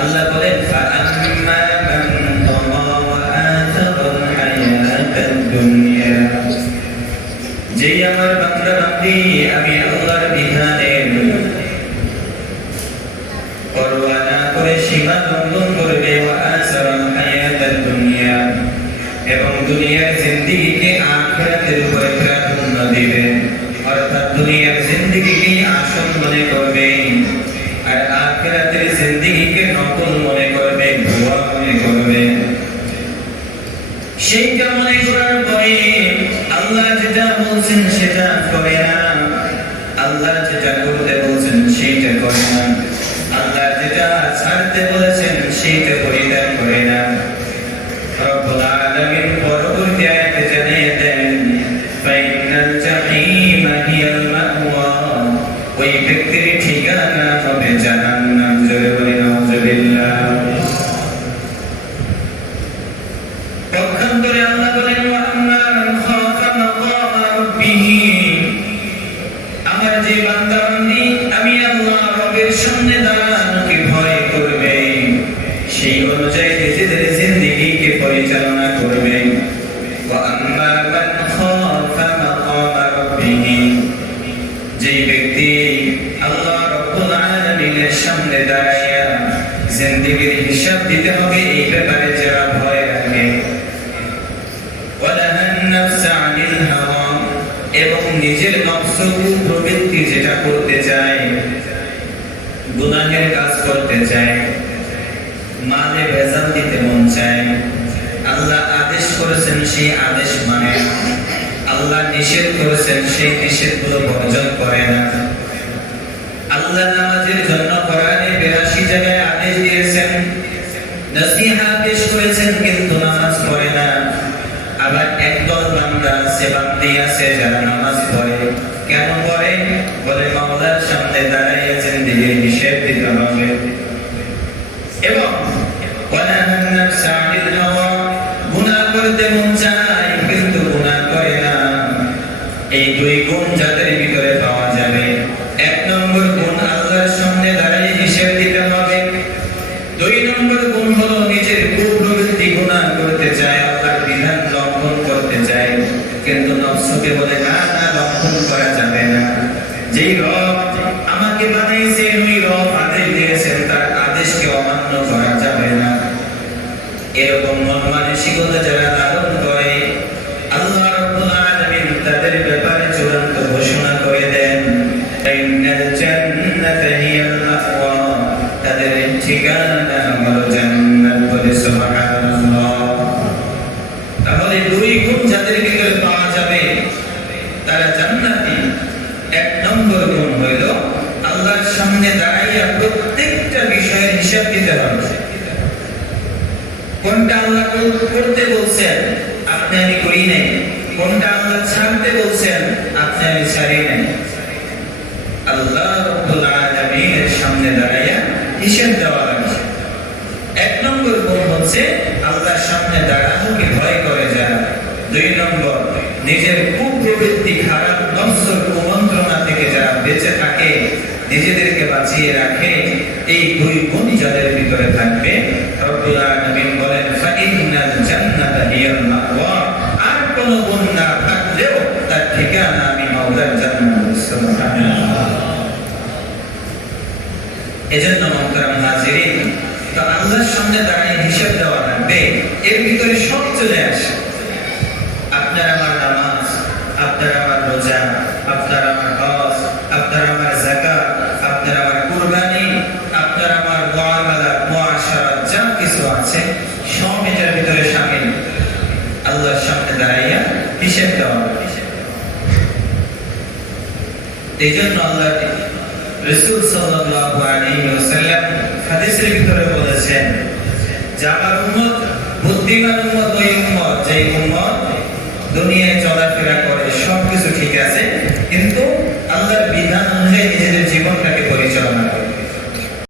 আল্লাহ বলেন ফাআম্মা মান তাগা ওয়া আথারাল হায়াতাদ দুনিয়া, যেই আমার বান্দা বান্দি আমি আল্লাহর বিধানের পরোয়া না করে সীমা লঙ্ঘন করবে, ওয়া আথারাল হায়াতাদ দুনিয়া, এবং দুনিয়ার জিন্দেগিকে আখিরাতের উপরে প্রাধান্য দিবে, অর্থাৎ দুনিয়ার জিন্দেগিকে আসল মনে করবে আর আখিরাতের জিন্দেগিকে নকল মনে করবে, ভুয়া মনে করবে। সেইটা মনে করার পরে আল্লাহ যেটা বলছেন সেটা করে না, আল্লাহ যেটা করতে বলছেন সেইটা করে না, আল্লাহ যেটা ছাড়তে বলেছেন সেইটা পরিত্যাগ করে না। রব্বুল আলামিন পরবর্তী আয়াতে জানিয়ে দেন ফাইনাল জাহিমা হিয়াল মাওয়া, ওই ব্যক্তির ঠিকানা হবে জাহান্নাম। জোরে বলি নাউযুবিল্লাহ। পক্ষান্তরে আল্লাহ বলেন ওয়া আম্মা মান খাফা মাকামা রাব্বিহি, আমার যে বান্দা বান্দি আমি আল্লাহ রবের সামনে দাঁড়ানোকে ভয় করবে, সেই অনুযায়ী নিজেদের জিন্দেগিকে পরিচালনা করবে। ওয়া আম্মা মান খাফা মাকামা রাব্বিহি, যেই ব্যক্তি আল্লাহ রাব্বুল আলামিনের সামনে দাঁড়ায়া জিন্দেগির হিসাব দিতে হবে এই ব্যাপারে যারা ভয় রাখে, ওয়া নাহান নাফসা আনিল হাওয়া, এবং নিজের নফস প্রবৃত্তি যেটা করতে চায়, গুনাহের কাজ করতে চায়, মালে ভেজাল দিতে মন চায়, আল্লাহ আদেশ করেছেন সেই আদেশ মানে না, আল্লাহ নিষেধ করেছেন সেই নিষেধগুলো বর্জন করে না। আল্লাহ নামাজের জন্য কোরআনে 82 জায়গায় আদেশ দিয়েছেন, নসিহত পেশ করেছেন, কিন্তু নামাজ পড়ে না। আবার একদল বান্দা আছে, বান্দি আছে যারা নামাজ পড়ে, কেন পড়ে? বলে মাওলার সামনে দাঁড়াইয়া জিন্দেগির হিসাব দিতে হবে। এবং ওয়ানাহান নাফসা আনিল হাওয়া, গুনাহ করতে মন চায় কিন্তু গুনাহ করে না। এই দুই গুণ যাদের ভিতরে পাওয়া যাবে, এক নম্বর গুণ আল্লাহর সামনে দাঁড়িয়ে হিসাব দিতে হবে, দুই নম্বর গুণ হলো নিজের কুপ্রবৃত্তি, গুনাহ করতে চায়, আল্লাহর বিধান লঙ্ঘন করতে চায়, কিন্তু নফসকে বলে না না, লঙ্ঘন করা যাবে না। যেই রব আমাকে বানাইছেন, ওই রব আদেশ দিয়েছেন, তার আদেশকে অমান্য করা যাবে না। এরকম মন মানসিকতা যারা লালন করে, আল্লাহ রাব্বুল আলামিন তাদের ব্যাপারে চূড়ান্ত ঘোষণা করে দেন ইন্নাল জান্নাতা হিয়াল মাওয়া, তাদের ঠিকানা হলো জান্নাত। বলে সুবহানাল্লাহ। তাহলে দুই গুণ যাদের ভিতরে পাওয়া যাবে তারা জান্নাতি। এক নম্বর গুণ হইল আল্লাহর সামনে দাঁড়াইয়া প্রত্যেকটা বিষয়ের হিসাব দিতে হবে। কোনটা আল্লাহ করতে বলছেন আপনি আমি করি নাই, কোনটা আল্লাহ ছাড়তে বলছেন আপনি আমি ছাড়ি নাই। আল্লাহ রাব্বুল আলামিনের সামনে দাঁড়াইয়া হিসাব দেওয়া লাগছে। এক নম্বর গুণ হচ্ছে আল্লাহর সামনে দাঁড়ানোকে ভয় করে যারা। দুই নম্বর, নিজের কুপ্রবৃত্তি, খারাপ নফসের কুমন্ত্রণা থেকে যারা বেঁচে থাকে, নিজেদেরকে বাঁচিয়ে রাখে, এই দুই গুণ যাদের ভিতরে থাকবে, রব্বুল আলামিন বলেন ফাইনাল জান্নাতা হিয়াল মাওয়া, আর কোন গুণ না থাকলেও তার ঠিকানা আমি মাওলার জান্নাত। সুবহানাল্লাহ। এজন্য মুহতারাম হাজিরিন, তো আল্লাহর সামনে দাঁড়িয়ে হিসাব দেওয়া লাগবে, এর ভিতরে সব চলে আসে। আপনার আমার নামাজ, আপনার আমার রোজা, আপনার আমার হজ, আপনার আমার যাকাত, আপনার আমার কুরবানি, আপনার আমার মুআমালাত, মুআশারাত, যা কিছু আছে সব এটার ভিতরে শামিল। আল্লাহর সামনে দাঁড়াইয়া হিসাব দেওয়া। এইজন্য আল্লাহ রাসূল সাল্লাল্লাহু আলাইহি ওয়াসাল্লাম হাদিসের ভিতরে বলেছেন যে আমার উম্মত বুদ্ধিমান উম্মত, ওই উম্মত যে উম্মত দুনিয়ায় চলাফেরা করে, সবকিছু ঠিক আছে, কিন্তু আল্লাহর বিধান অনুযায়ী নিজেদের জীবনটাকে